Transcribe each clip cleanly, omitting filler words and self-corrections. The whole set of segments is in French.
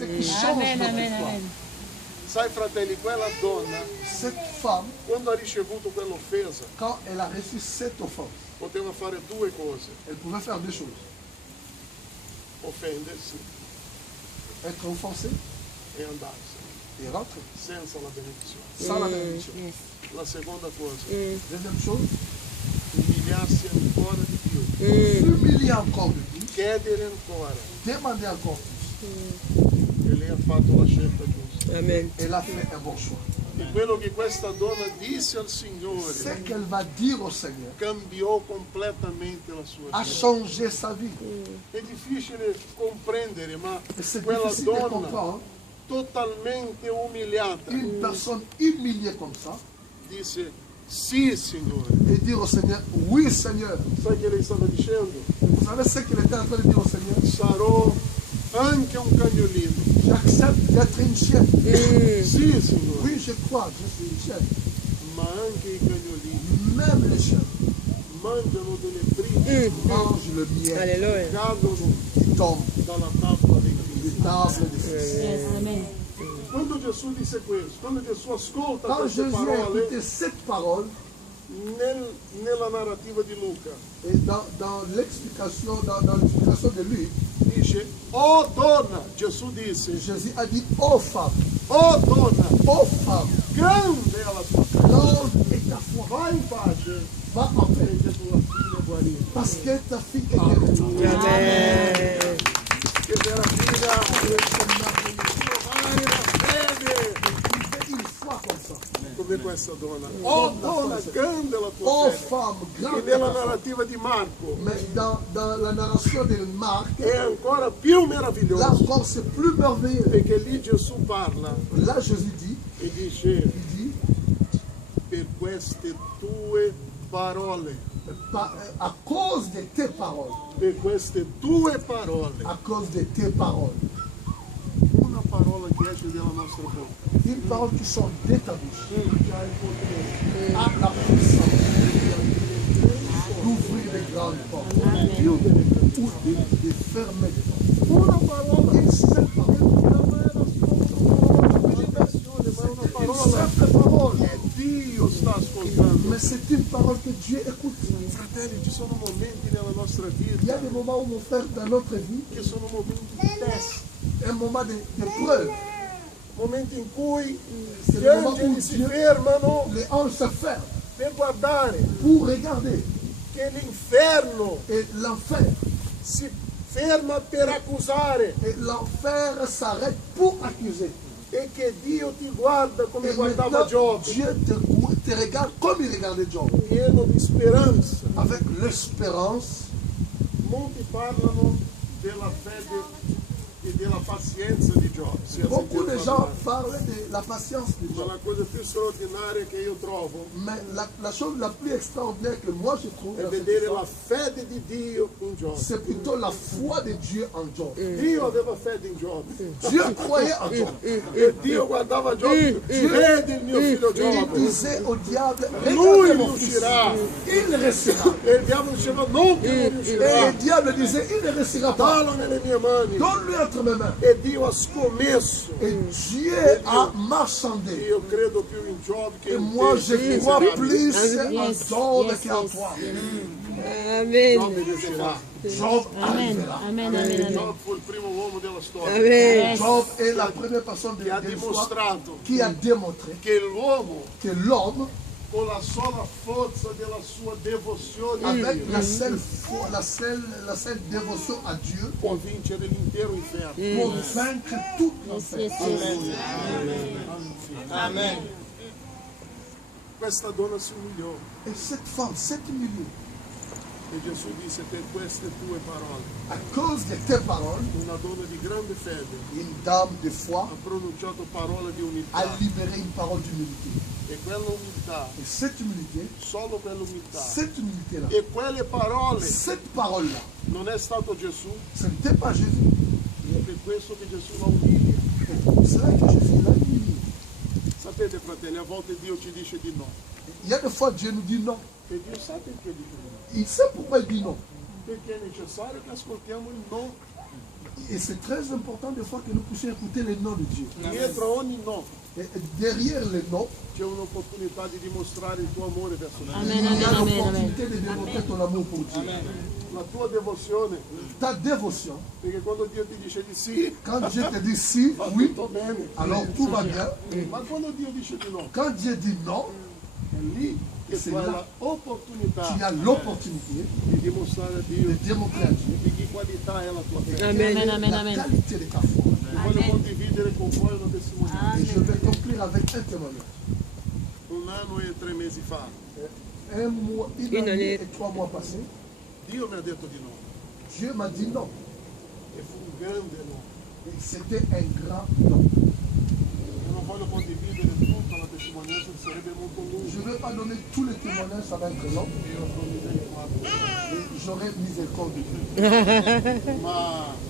Ce qui change notre histoire. Sai, fratelli, quella donna, Cette femme, quando ha ricevuto quell'offesa, quand elle a reçu cette offense, poteva fare due cose: elle pouvait faire deux choses. offendersi Être offensée e andarsene, et rentrer senza la benedizione. sans la bénédiction. La seconda cosa, Deuxième chose, umiliarsi ancora di più, s'humilier encore de plus, chiedere ancora. demander encore plus. E lei ha fatto la scelta giusta. Amen. Elle a fait un bon choix. E quello che questa donna disse al Ce Signore qu'elle va dire au Seigneur cambiò completamente la sua a vita. changé sa vie. È difficile comprendere, ma Et c'est quella difficile de donna comprendre. totalmente umiliata Une personne humiliée comme ça disse: sì, Signore. et dire au Seigneur, oui Seigneur. Sai che lei stava dicendo? Vous savez ce qu'elle était en train de dire au Seigneur? Sarò anche un cagnolino. J'accepte d'être une chienne. Sì, Signore. Oui, je crois, je suis une chienne. Ma anche i cagnolini Même les chiens mangiano delle briciole, mangent le miel Alléluia. cadono qui tombe dalla tavola dei des figli. tables des fils. Yes, amen. Quando Gesù disse questo, quando Gesù ascolta Quand queste Jésus a parole écouté cette parole, nella narrativa di Luca, et dans l'explication de lui, dice: oh donna, Gesù disse: Jésus a dit, ô femme, oh donna, grande è la tua fede, grande est ta foi, vai in pace, va en paix, perché tua figlia è guarita. parce que ta fille est guérie. Amen. Che meraviglia! Trovare la fede Il fait une foi comme ça. come questa donna. Oh donna, grande è la tua Ô fede. femme, E grande est nella ta foi. narrativa di Marco Mais dans la narration de Marc, è ancora più là meraviglioso, encore c'est plus merveilleux. perché lì Gesù parla Là Jésus dit, e dice: il dit, per queste tue parole, à cause de tes paroles, per queste tue parole, à cause de tes paroles, una parola che esce dalla nostra bocca une parole qui sort de ta bouche, a la puissance d'ouvrir des grandes portes, ou de fermer des portes. una parola, Une seule parole, une simple parole, che Dio sta ascoltando. mais c'est une parole que Dieu écoute. Fratelli, ci sono momenti nella nostra Il y vita a des moments où mon frère, dans notre vie, che sono momenti di test, un moment d'épreuve, momenti in cui c'est gli le moment où angeli si Dieu, fermano les anges se ferment per guardare pour regarder. che l'inferno Et l'enfer, si ferma per accusare et l'enfer s'arrête pour accuser. e che Dio ti guarda come Et guardava maintenant, Giobbe, Dieu te regarde comme il regardait Job, pieno di speranza. avec l'espérance. Molti parlano della fede e della pazienza di Giobbe. Si è Beaucoup sentito de gens parlare. parlent de la patience de Ma Job. la cosa più straordinaria che io trovo Mais la chose la plus extraordinaire que moi je trouve, è dans cette vedere histoire, la fede di Dio in Giobbe. c'est plutôt la foi de Dieu en Job. Dio aveva fede in Giobbe. Dieu croyait en Job. E Dio guardava Giobbe, vedi il mio figlio Il Giobbe. disait au diable, Lui regardez mon fils, riuscirà. il réussira. E il diavolo diceva: non che non Et riuscirà, le diable disait, il ne réussira pas. dallo nelle mie mani. Donne-lui entre mes mains. E Dio ha scommesso. Et Dieu a marchandé. Io credo più in Giobbe che Et in moi, te, je crois miserabile. plus en Yes, Job yes, qu'en yes. toi. Amen. Giobbe riuscirà. Job Amen. arrivera. Amen. Amen. Amen. Giobbe fu il primo uomo della storia Amen. Job est la première personne de che ha l'histoire dimostrato qui a démontré che l'uomo, que l'homme, con la sola forza della sua devozione a avec Dio, la seule foi, la seule dévotion à Dieu, può vincere l'intero inferno. pour vaincre tout Yes, l'enfer. yes, yes. Amen. Questa donna si umiliò Et cette femme, cette milieu, e Gesù disse: per queste tue parole, à cause de tes paroles, una donna di grande fede une dame de foi ha pronunciato parole di a umiltà, libéré une parole d'humilité. e quella umiltà, Et cette humilité, solo quell'umiltà cette humilité-là, e quelle parole, cette parole-là, non è stato Gesù, ce n'était pas Jésus. è per questo che Gesù la umilia. C'est là que Jésus l'a humilié. Sapete, fratelli, a volte Dio ci dice di no, Il y a des fois Dieu nous dit non. e Dio sa perché dice di no, Il sait pourquoi il dit non. perché è necessario che ascoltiamo il no. Et c'est très important des fois que nous puissions écouter les noms de Dieu. Dietro a ogni no Et derrière les noms, c'è un'opportunità di dimostrare il tuo amore verso me. il y a l'opportunité de démontrer ton amour pour Dieu. La tua devozione, Ta dévotion, perché quando Dio ti dice di sì, quand Dieu te dit si, oui, tutto bene. alors tout va bien. Ma quando Dio dice di no, Quand Dieu dit non, è lì che C'est tu hai là. l'opportunità tu as l'opportunité di dimostrare a Dio de démontrer à Dieu di che qualità è la tua fede. Amen. la qualité de ta foi. Voglio condividere con voi una testimonianza. Et je vais conclure avec un témoignage. 1 anno e 3 mesi fa, Un mois, une année et 3 mois passés, Dio mi ha detto di no. Dieu m'a dit non. E fu un grande no. Et c'était un grand non. Io non voglio condividere tutta la testimonianza, sarebbe molto Je lungo. ne vais pas donner tous les témoignages, ça va être long. Io sono misericordia. Et j'aurai miséricorde de Dieu. Ma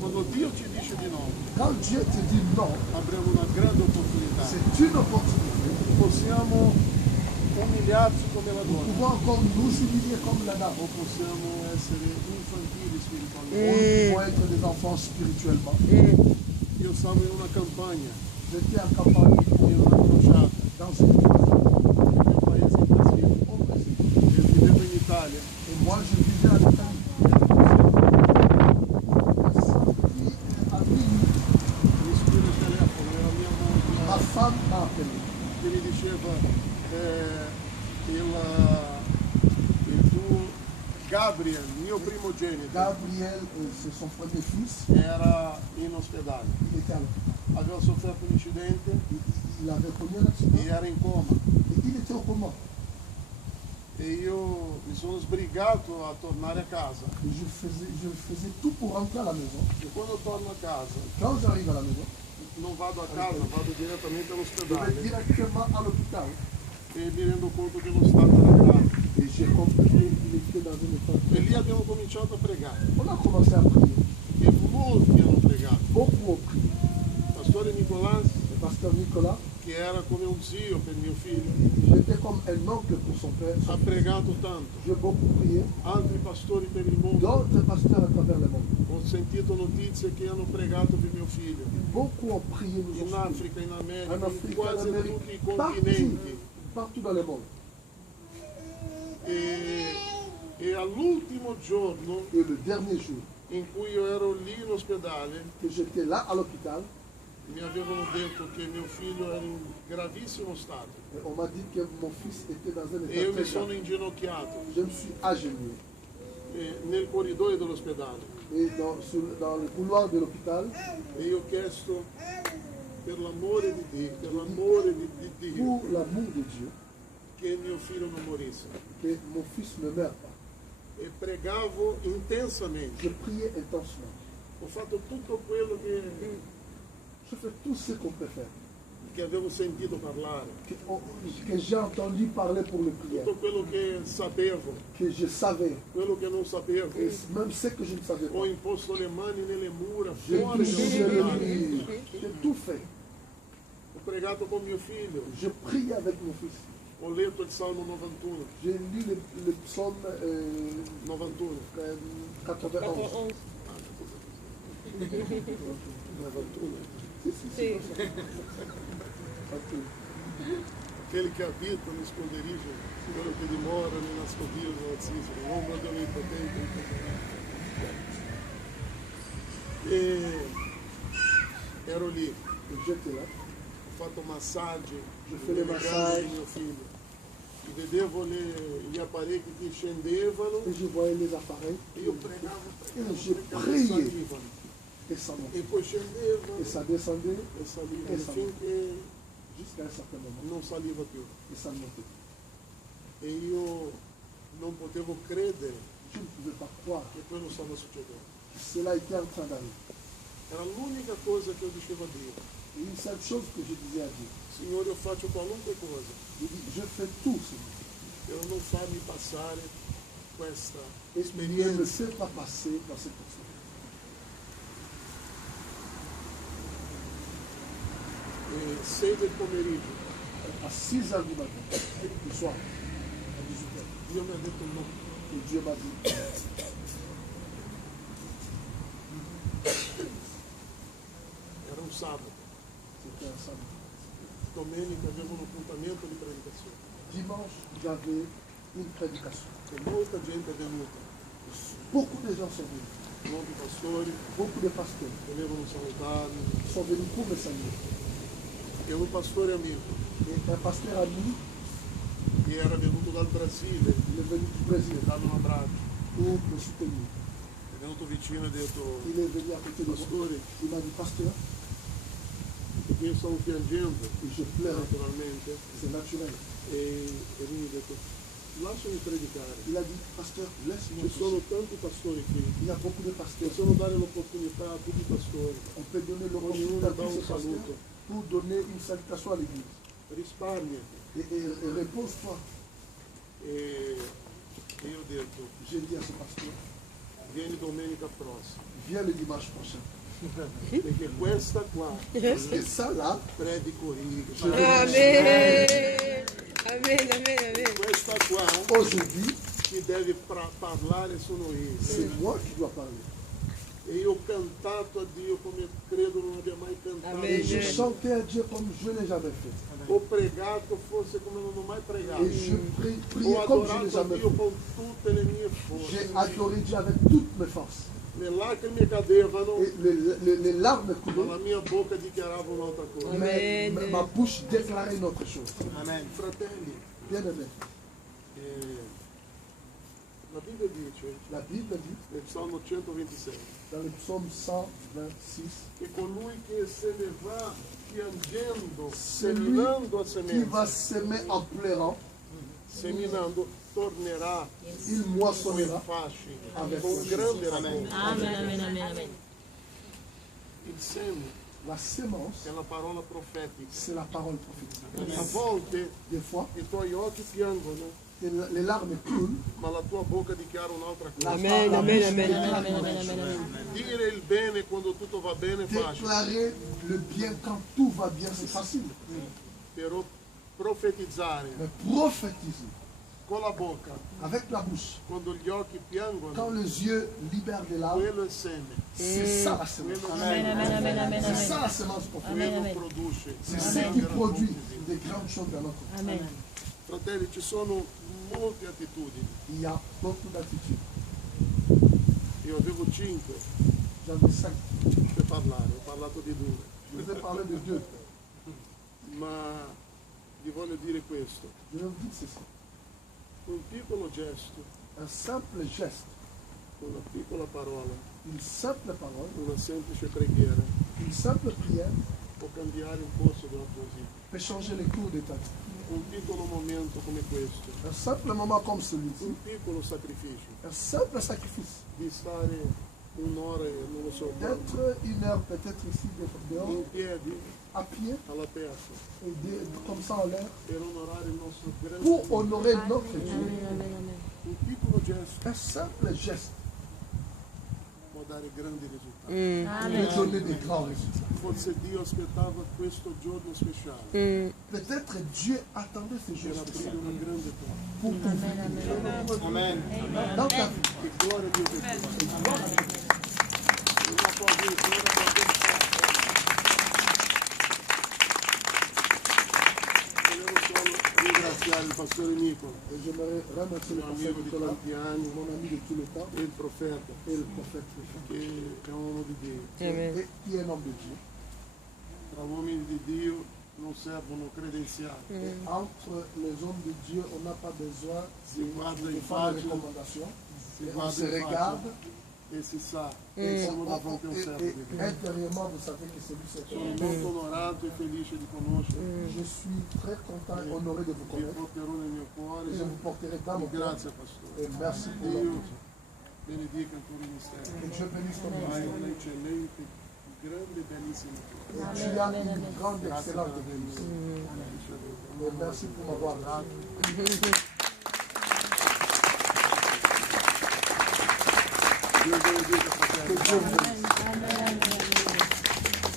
quando Dio ci dice di no, Quand Dieu te dit non, avremo una grande opportunità. c'est une opportunité. Possiamo umiliarci come la Nous donna, pouvons encore nous humilier comme la dame. o possiamo essere infantili Ou spiritualmente. nous pouvons être des enfants spirituellement. Io stavo in una campagna, J'étais en campagne in una crociata, dans une nel mio paese in Brasile. au Brésil. Io vivevo in Italia. Et moi, je vivais en Italie. Samedi à minuit, Mi scrive il telefono, era mia ma moglie, femme m'a appelé. che mi diceva il tuo Gabriel, mio primogenito, Gabriel, c'est son premier fils, era in ospedale. il était à l'hôpital. Aveva sofferto un incidente Il avait connu un accident e era in coma. et il était au coma. E io mi sono sbrigato a tornare a casa. Et je faisais tout pour rentrer à la maison. E quando torno a casa, Quand j'arrive à la maison, non vado a casa, vado direttamente je vais all'ospedale directement à l'hôpital. e mi rendo conto che non stato era grave. Et j'ai compris qu'il était dans un état E très lì grave. abbiamo cominciato a pregare. On a commencé à prier. E molti hanno pregato. Beaucoup ont prié. Pastore Nicolás, Le pasteur Nicolas, che era come un zio per mio figlio, j'étais comme un oncle pour son père. ha pregato tanto. J'ai beaucoup prié. Altri pastori per il mondo. D'autres pasteurs à travers le monde. Ho sentito notizie che hanno pregato per mio figlio. Beaucoup ont prié, nous In ont prié. Africa, in America, En in Afrique, en quasi Amérique, tutti i partout, continenti. partout dans le monde. E all'ultimo giorno Et le dernier jour in cui io ero lì in ospedale, que j'étais là à l'hôpital, mi avevano detto che mio figlio era in gravissimo stato. on m'a dit que mon fils était dans un E io état mi très sono grave. inginocchiato Je me suis agenouillé. nel corridoio dell'ospedale Et dans le couloir de l'hôpital, e io ho chiesto per l'amore di Dio, per l'amore di Dio, pour l'amour de Dieu, che mio figlio non morisse. que mon fils ne meure pas. E pregavo intensamente. Je priais intensement. Ho fatto tutto quello Je fais tout ce qu'on peut faire. che avevo sentito parlare, Que j'ai entendu parler pour le prière, tutto quello che sapevo, que je savais, quello che non sapevo. et même ce que je ne savais Ho pas. imposto le mani nelle mura, J'ai fuori touché le dall'ospedale. mur. J'ai tout fait. Ho pregato con mio figlio, Je priais avec mon fils. ho letto il Salmo 91, J'ai lu le psaume 91. 91. Sì. Aquele che abita no esconderijo, quello che dimora nel nascondiglio dell'Altissimo, l'ombra dell'Onnipotente. E ero lì, J'étais là. ho fatto massaggi, Je fais le nelle gambe massage. di mio figlio. E vedevo gli apparecchi che scendevano Et je voyais les appareils. e io pregavo, Je pregavo, priais. salivano. Et ça montait. E poi scendevano Et ça descendait e salivano E salivano. finché jusqu'à un certain moment. non saliva più. Et ça montait. E io non potevo credere Je ne pouvais pas croire che quello stava succedendo. que cela était en train d'arriver. Era l'unica cosa che io dicevo a Dio. Et une seule chose que je disais à Dieu, Signore, io faccio qualunque cosa, je dis, je fais tout, Seigneur. per non farmi passare questa Et ne me esperienza. laissez pas passer dans cette personne. E 6 del pomeriggio, À 6 heures du matin, du soir, à 18 heures, Dio mi ha detto no. et Dieu m'a dit, sabato. C'était un samedi. Domenica avevo un appuntamento di predicazione. Dimanche, il y avait une prédication. E molta gente è venuta, Beaucoup de gens sont venus. molti pastori Beaucoup de pasteurs volevano salutarmi. sont venus pour me saluer. E un pastore amico Et un pasteur ami, che era venuto dal Brasile, il est venu du Brésil danno un abbraccio, pour me soutenir. è venuto vicino e ha detto, Il est venu à côté de moi. pastore, Il m'a dit, pasteur, perché io stavo piangendo et je pleure, naturalmente, c'est naturel. e lui mi ha detto, lasciami predicare. Il a dit, pasteur, laisse-moi. Ci sono tanti pastori qui, Il y a beaucoup de pasteurs. possiamo dare l'opportunità a tutti i pastori, On peut donner l'opportunité à tous ces pasteurs pour donner une salutation à l'église. risparmia. Et repose-toi. E io ho detto, J'ai dit à ce pasteur, vieni domenica prossima, viens le dimanche prochain. perché questa qua Et ça là, predico io. Amen. Amen, amen, amen. Questa qua aujourd'hui, chi deve parlare sono io. c'est moi qui dois parler. E io ho cantato a Dio come credo non abbia mai cantato. Amen. Et j'ai chanté à Dieu comme je n'ai jamais fait. Ho pregato forse come non ho mai pregato. Et je priais Ho comme je n'ai adorato a jamais Dio fait. con tutte le mie J'ai forze. adoré Dieu avec toutes mes forces. Le lacrime cadevano, Et les larmes ma coulaient, la mia bocca dichiarava un'altra cosa. mais Amen. ma bouche déclarait une autre chose. Amen. Fratelli, Bien aimé, la Bibbia dice la Bible dit nel Salmo 126 dans le psaume 126 che colui che se ne va piangendo, Celui seminando a qui va semenza, s'aimer en pleurant, seminando, tornerà il con i moissonnera fasci, avec con grande raccolta. Amen, amen, amen, amen. Il seme la sémence. è la parola profetica. C'est la parole prophétique. A volte Des fois, i tuoi occhi piangono, les larmes coulent, ma la tua bocca dichiara un'altra cosa. Amen, amen, amen. Amen, amen, amen, amen. Dire il bene quando tutto va bene è facile, déclarer le bien quand tout va bien, c'est facile. però profetizzare Mais prophétiser con la bocca avec la bouche, quando gli occhi quand piangono, les yeux libèrent des larmes, quello è il seme, c'est ça la sémence. quello Amen, amen, amen, amen, C'est amen. ça la sémence prophétique. quello produce C'est ce qui produit des grandes choses dans notre vie. Amen. Fratelli, ci sono molte attitudini. Il y a beaucoup d'attitudes. Io avevo 5 J'en ai 5. per parlare, ho parlato di 2, Je vais parler de deux. ma vi voglio dire questo. Je vais vous dire ceci. Un piccolo gesto, Un simple geste, una piccola parola, une simple parole, una semplice preghiera une simple prière può cambiare il corso della tua vita. peut changer les cours de ta vie. Un piccolo momento come questo, Un simple moment comme celui-ci, un piccolo sacrificio un simple sacrifice, di stare un'ora, non lo so, d'être une heure peut-être ici, d'être dehors, in piedi à pied, all'aperto et comme ça en l'air, per onorare il nostro grande pour Dio. honorer notre Dieu. Amen, amen, amen. Un piccolo gesto Un simple geste può dare grandi risultati. peut Amen. donner des grands résultats. Forse Dio aspettava questo giorno speciale Peut-être Dieu attendait ce jour per aprire spécial una grande porta. pour Amen, amen. dans ta vie. Che gloria a Dio che fa. Un applausito, un applausito. Volevo solo ringraziare il pastore Nicola, Et j'aimerais remercier le mio pasteur amico di Nicolas, tanti anni, mon ami de tout le temps, e il profeta, et le prophète, che è un uomo di Dio. Amen. et qui est un homme de Dieu. Tra uomini di Dio non servono credenziali. Et entre les hommes de Dieu, on n'a pas besoin Si guarda de in faire des faccia, recommandations. si Et on guarda se in regarde faccia e si sa et, che siamo davanti a un servo di Dio. intérieurement, vous savez que c'est lui, c'est Sono toi. molto onorato e felice di conoscervi. Je suis très content et honoré de vous Vi connaître. porterò nel mio cuore. Et je vous porterai dans mon cœur. Grazie pastore. Et merci pour Dio l'encouragement. benedica il tuo ministero. Que Dieu bénisse ton Hai ministère. un eccellente, grande, bellissimo cuore. Et tu as une grande, excellente bénédiction. Et merci pour m'avoir reçu. Dio benedica fratelli. Que Dieu vous bénisse. Amen, amen.